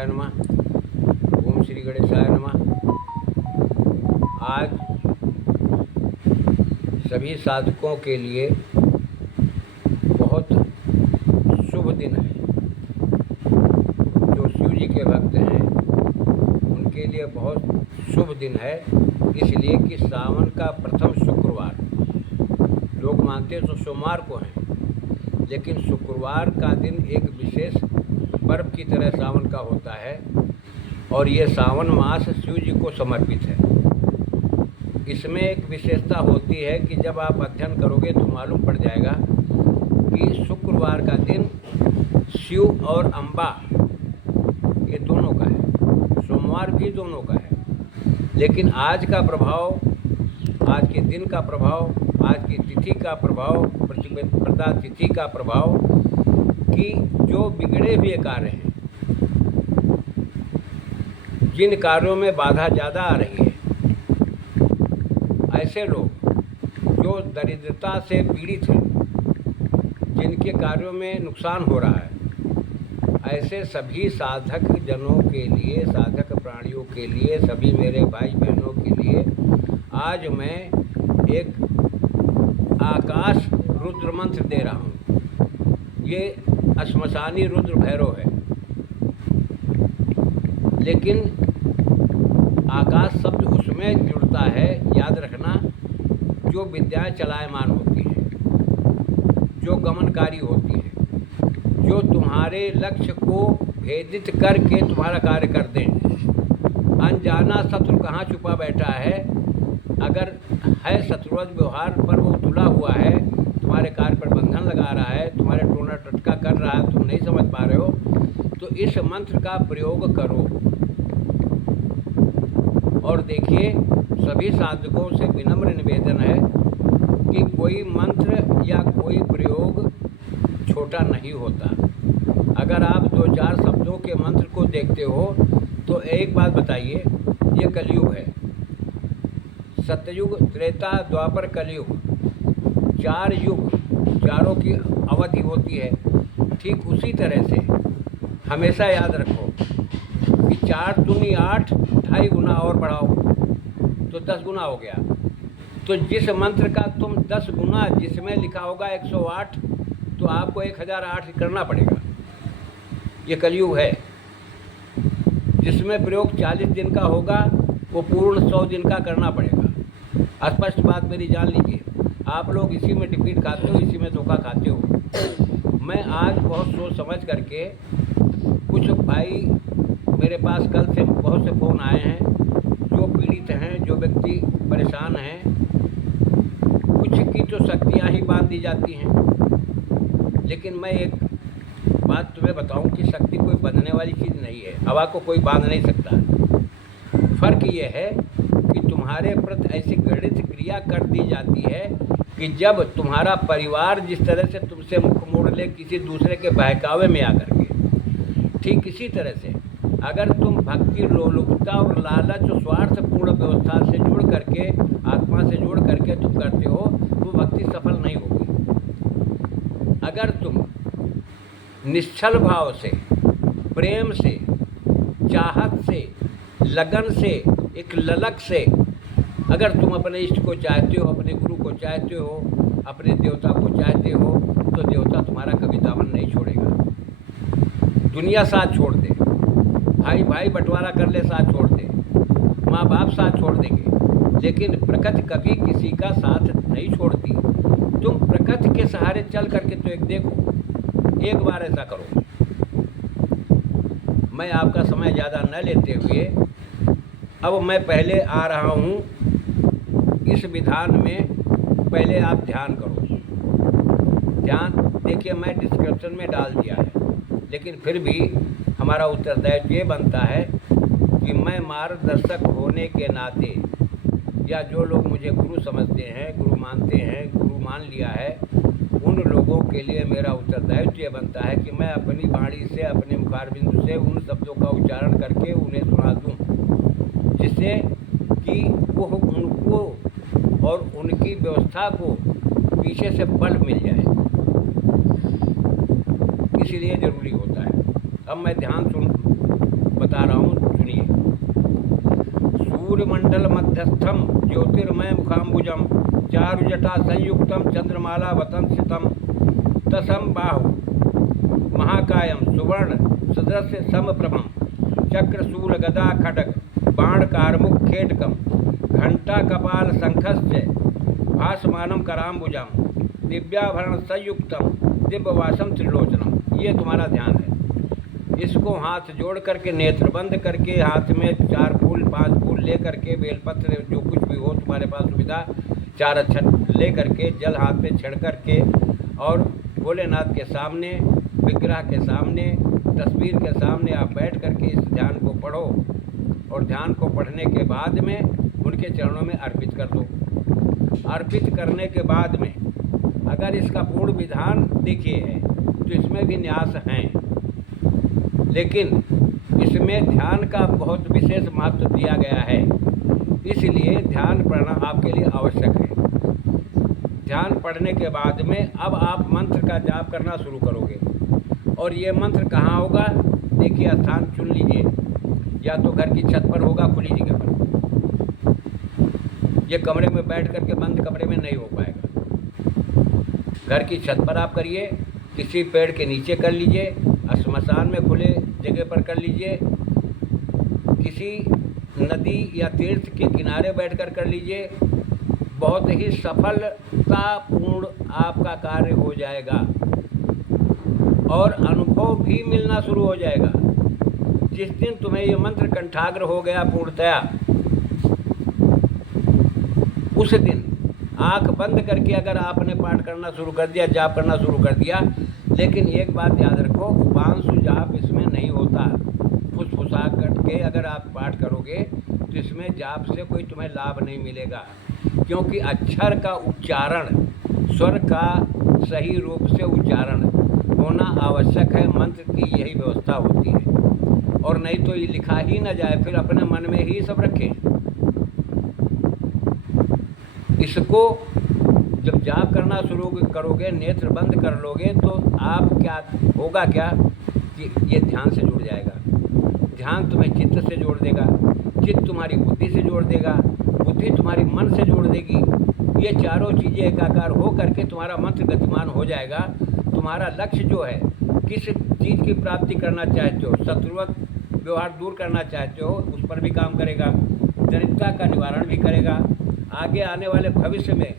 गणेशाय नमः। ओम श्री गणेशाय नमः। आज सभी साधकों के लिए बहुत शुभ दिन है। जो शिव जी के भक्त हैं उनके लिए बहुत शुभ दिन है, इसलिए कि सावन का प्रथम शुक्रवार, लोग मानते तो सोमवार को है, लेकिन शुक्रवार का दिन एक विशेष पर्व की तरह सावन का होता है और ये सावन मास शिव जी को समर्पित है। इसमें एक विशेषता होती है कि जब आप अध्ययन करोगे तो मालूम पड़ जाएगा कि शुक्रवार का दिन शिव और अम्बा ये दोनों का है, सोमवार भी दोनों का है। लेकिन आज का प्रभाव, आज के दिन का प्रभाव, आज की तिथि का प्रभाव, प्रतिपदा तिथि का प्रभाव कि जो बिगड़े हुए कार्य हैं, जिन कार्यों में बाधा ज़्यादा आ रही है, ऐसे लोग जो दरिद्रता से पीड़ित हैं, जिनके कार्यों में नुकसान हो रहा है, ऐसे सभी साधक जनों के लिए, साधक प्राणियों के लिए, सभी मेरे भाई बहनों के लिए आज मैं एक आकाश रुद्र मंत्र दे रहा हूँ। ये श्मशानी रुद्र भैरव है, लेकिन आकाश शब्द उसमें जुड़ता है, याद रखना, जो विद्याएं चलायमान होती हैं, जो गमनकारी होती हैं, जो तुम्हारे लक्ष्य को भेदित करके तुम्हारा कार्य कर दें। अनजाना शत्रु कहाँ छुपा बैठा है, अगर है शत्रुवत व्यवहार पर वो तुला हुआ है, तुम्हारे कार्य पर बंधन लगा रहा है, तुम्हारे टोना टटका कर रहा है, तुम नहीं समझ पा रहे हो, तो इस मंत्र का प्रयोग करो। और देखिए, सभी साधकों से विनम्र निवेदन है कि कोई मंत्र या कोई प्रयोग छोटा नहीं होता। अगर आप 2-4 शब्दों के मंत्र को देखते हो तो एक बात बताइए, ये कलयुग है, सतयुग, त्रेता, द्वापर, कलयुग, 4 युग, चारों की अवधि होती है। ठीक उसी तरह से हमेशा याद रखो कि 4 दूनी 8, 2.5 गुना और बढ़ाओ तो 10 गुना हो गया। तो जिस मंत्र का तुम 10 गुना, जिसमें लिखा होगा 108, तो आपको 1008 करना पड़ेगा। ये कलयुग है। जिसमें प्रयोग 40 दिन का होगा वो पूर्ण 100 दिन का करना पड़ेगा। स्पष्ट बात मेरी जान लीजिए। आप लोग इसी में डिफीट खाते हो, इसी में धोखा खाते हो। मैं आज बहुत सोच समझ करके, कुछ भाई मेरे पास कल से बहुत से फ़ोन आए हैं, जो पीड़ित हैं, जो व्यक्ति परेशान हैं, कुछ की तो शक्तियाँ ही बांध दी जाती हैं। लेकिन मैं एक बात तुम्हें बताऊं कि शक्ति कोई बंधने वाली चीज़ नहीं है, हवा को कोई बांध नहीं सकता। फ़र्क ये है कि तुम्हारे प्रति ऐसी गणित क्रिया कर दी जाती है कि जब तुम्हारा परिवार जिस तरह से तुमसे मुख मोड़ ले किसी दूसरे के बहकावे में आकर के, ठीक इसी तरह से अगर तुम भक्ति, लोलुपता और लालच और स्वार्थपूर्ण व्यवस्था से जुड़ करके, आत्मा से जुड़ करके तुम करते हो, तो भक्ति सफल नहीं होगी। अगर तुम निश्चल भाव से, प्रेम से, चाहत से, लगन से, एक ललक से अगर तुम अपने इष्ट को चाहते हो, अपने गुरु को चाहते हो, अपने देवता को चाहते हो, तो देवता तुम्हारा कभी दामन नहीं छोड़ेगा। दुनिया साथ छोड़ दे, भाई भाई बंटवारा कर ले, साथ छोड़ दे, माँ बाप साथ छोड़ देंगे, लेकिन प्रकृति कभी किसी का साथ नहीं छोड़ती। तुम प्रकृति के सहारे चल करके तो एक देखो, एक बार ऐसा करो। मैं आपका समय ज़्यादा न लेते हुए अब मैं पहले आ रहा हूँ इस विधान में। पहले आप ध्यान करो। ध्यान देखिए, मैं डिस्क्रिप्शन में डाल दिया है, लेकिन फिर भी हमारा उत्तरदायित्व ये बनता है कि मैं मार्गदर्शक होने के नाते, या जो लोग मुझे गुरु समझते हैं, गुरु मानते हैं, गुरु मान लिया है, उन लोगों के लिए मेरा उत्तरदायित्व ये बनता है कि मैं अपनी वाणी से, अपने मुखारबिंदु से उन शब्दों का उच्चारण करके उन्हें सुना दूँ, जिससे कि वो उनको और उनकी व्यवस्था को पीछे से बल मिल जाए। इसीलिए ज़रूरी होता है। अब मैं ध्यान बता रहा हूँ, सुनिए। सूर्यमंडल मध्यस्थम ज्योतिर्मय मुखाम्बुजम चारुजटा संयुक्तम चंद्रमाला वतंसितम तसम बाहु महाकायम सुवर्ण सदृश समप्रभम चक्रशूल गदा खड्ग बाण कारमुख खेटकम घंटा कपाल शंखस्य भासमानम कराम्बुजम दिव्याभरण संयुक्तम दिव्यवासम त्रिलोचनम। ये तुम्हारा ध्यान है। इसको हाथ जोड़ करके नेत्र बंद करके हाथ में 4 फूल 5 फूल ले करके बेलपत्र जो कुछ भी हो तुम्हारे पास सुविधा 4 अक्षत ले करके जल हाथ में छिड़ करके और भोलेनाथ के सामने विग्रह के सामने तस्वीर के सामने आप बैठ करके इस ध्यान को पढ़ो और ध्यान को पढ़ने के बाद में उनके चरणों में अर्पित कर दो। अर्पित करने के बाद में अगर इसका पूर्ण विधान देखिए है तो इसमें भी न्यास हैं, लेकिन इसमें ध्यान का बहुत विशेष महत्व दिया गया है, इसलिए ध्यान पढ़ना आपके लिए आवश्यक है। ध्यान पढ़ने के बाद में अब आप मंत्र का जाप करना शुरू करोगे और ये मंत्र कहाँ होगा, देखिए स्थान चुन लीजिए, या तो घर की छत पर होगा खुली जगह पर, ये कमरे में बैठ करके बंद कमरे में नहीं हो पाएगा। घर की छत पर आप करिए, किसी पेड़ के नीचे कर लीजिए, श्मशान में खुले जगह पर कर लीजिए, किसी नदी या तीर्थ के किनारे बैठकर कर लीजिए। बहुत ही सफलतापूर्ण आपका कार्य हो जाएगा और अनुभव भी मिलना शुरू हो जाएगा। जिस दिन तुम्हें ये मंत्र कंठाग्र हो गया पूर्णतया, उस दिन आंख बंद करके अगर आपने पाठ करना शुरू कर दिया, जाप करना शुरू कर दिया, लेकिन एक बात याद रखो, उपांशु जाप इसमें नहीं होता। फुसफुसा करके अगर आप पाठ करोगे तो इसमें जाप से कोई तुम्हें लाभ नहीं मिलेगा, क्योंकि अक्षर का उच्चारण, स्वर का सही रूप से उच्चारण होना आवश्यक है। मंत्र की यही व्यवस्था होती है, और नहीं तो ये लिखा ही ना जाए, फिर अपने मन में ही सब रखें। इसको जब जाप करना शुरू करोगे, नेत्र बंद कर लोगे, तो आप क्या होगा क्या कि ये ध्यान से जुड़ जाएगा। ध्यान तुम्हें चित्त से जोड़ देगा, चित्त तुम्हारी बुद्धि से जोड़ देगा, बुद्धि तुम्हारी मन से जोड़ देगी। ये चारों चीज़ें एकाकार हो करके तुम्हारा मंत्र गतिमान हो जाएगा। तुम्हारा लक्ष्य जो है, किस चीज़ की प्राप्ति करना चाहते हो, शत्रुवत व्यवहार दूर करना चाहते हो, उस पर भी काम करेगा, दरिद्रता का निवारण भी करेगा। आगे आने वाले भविष्य में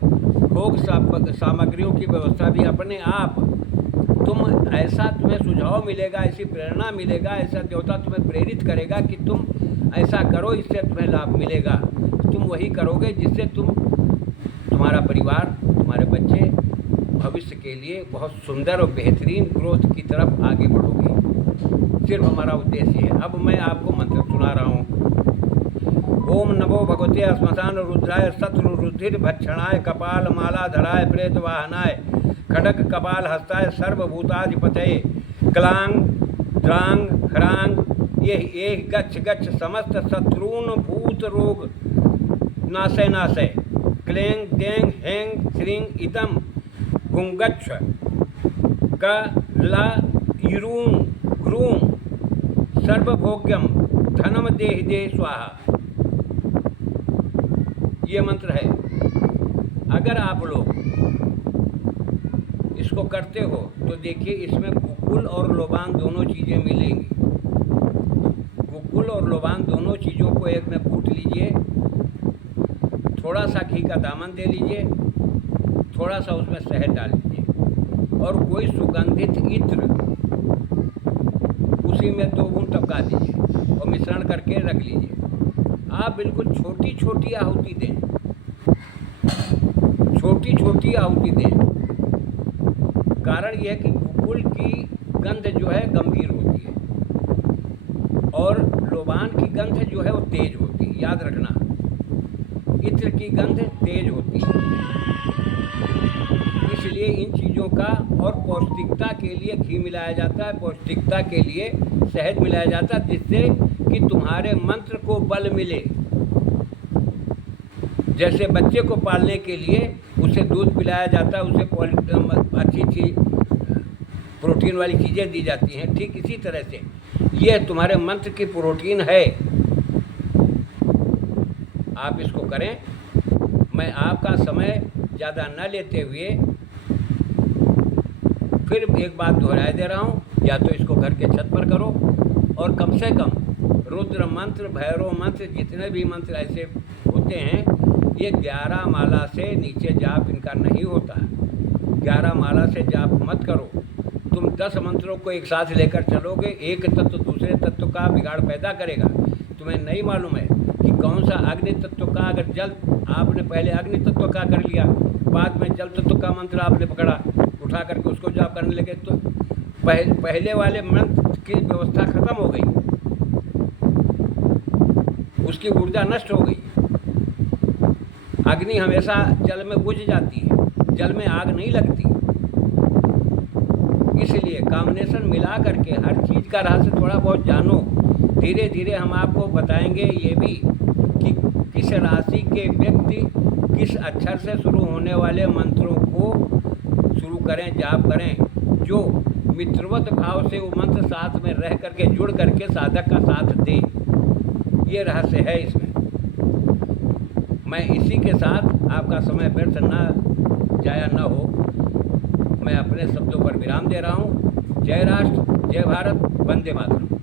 भोग सामग्रियों की व्यवस्था भी अपने आप ऐसा तुम्हें सुझाव मिलेगा, ऐसी प्रेरणा मिलेगा, ऐसा देवता तुम्हें प्रेरित करेगा कि तुम ऐसा करो, इससे तुम्हें लाभ मिलेगा। तुम वही करोगे जिससे तुम्हारा परिवार, तुम्हारे बच्चे भविष्य के लिए बहुत सुंदर और बेहतरीन ग्रोथ की तरफ आगे बढ़ोगे। सिर्फ हमारा उद्देश्य है। अब मैं आपको मंत्र सुना रहा हूँ। ओम नमो भगवते श्मशान रुद्राय शत्रु रुधिर भक्षणाय कपाल माला धराय प्रेत वाहनाय खडक कपाल हस्ताय सर्वभूताधिपतये क्लांग द्रांग ह्रांग ये गच्छ गच्छ समस्त शत्रून भूत रोग नाशय नाशय क्लेंग देंग हेंग श्रींग इदम गुंगच्छ कला इरूं ह्रूं सर्वभोग्यम धनम देहि दे स्वाहा। ये मंत्र है। अगर आप लोग इसको करते हो तो देखिए इसमें गुकुल और लोबान दोनों चीज़ें मिलेंगी। गुकुल और लोबान दोनों चीज़ों को एक में कूट लीजिए, थोड़ा सा घी का दामन दे लीजिए, थोड़ा सा उसमें शहद डाल लीजिए और कोई सुगंधित इत्र उसी में 2 बूंद टपका दीजिए और मिश्रण करके रख लीजिए। आप बिल्कुल छोटी छोटी आहुति दें, छोटी छोटी आहुति दें। कारण यह है कि गुकुल की गंध जो है गंभीर होती है और लोबान की गंध जो है वो तेज होती है। याद रखना, इत्र की गंध तेज होती है। इसलिए इन चीज़ों का, और पौष्टिकता के लिए घी मिलाया जाता है, पौष्टिकता के लिए शहद मिलाया जाता है, जिससे कि तुम्हारे मंत्र को बल मिले। जैसे बच्चे को पालने के लिए उसे दूध पिलाया जाता है, उसे अच्छी प्रोटीन वाली चीज़ें दी जाती हैं, ठीक इसी तरह से ये तुम्हारे मंत्र की प्रोटीन है। आप इसको करें। मैं आपका समय ज़्यादा न लेते हुए फिर एक बात दोहराए दे रहा हूँ, या तो इसको घर के छत पर करो और कम से कम रुद्र मंत्र, भैरव मंत्र, जितने भी मंत्र ऐसे होते हैं, ये 11 माला से नीचे जाप इनका नहीं होता। 11 माला से जाप मत करो। तुम 10 मंत्रों को एक साथ लेकर चलोगे, एक तत्व दूसरे तत्व का बिगाड़ पैदा करेगा। तुम्हें नहीं मालूम है कि कौन सा अग्नि तत्व का, अगर जल आपने पहले अग्नि तत्व का कर लिया, बाद में जल तत्व का मंत्र आपने पकड़ा, उठा करके उसको जाप करने लगे, तो पहले वाले मंत्र की व्यवस्था खत्म हो गई, उसकी ऊर्जा नष्ट हो गई। अग्नि हमेशा जल में बुझ जाती है, जल में आग नहीं लगती। इसलिए कॉम्बिनेशन मिला करके हर चीज़ का रहस्य थोड़ा बहुत जानो। धीरे धीरे हम आपको बताएंगे ये भी कि किस राशि के व्यक्ति किस अक्षर से शुरू होने वाले मंत्रों को शुरू करें, जाप करें, जो मित्रवत भाव से वो मंत्र साथ में रह करके जुड़ करके साधक का साथ दे। ये रहस्य है इसमें। मैं इसी के साथ आपका समय व्यर्थ ना जाया ना हो, मैं अपने शब्दों पर विराम दे रहा हूँ। जय राष्ट्र, जय भारत, वंदे मातरम।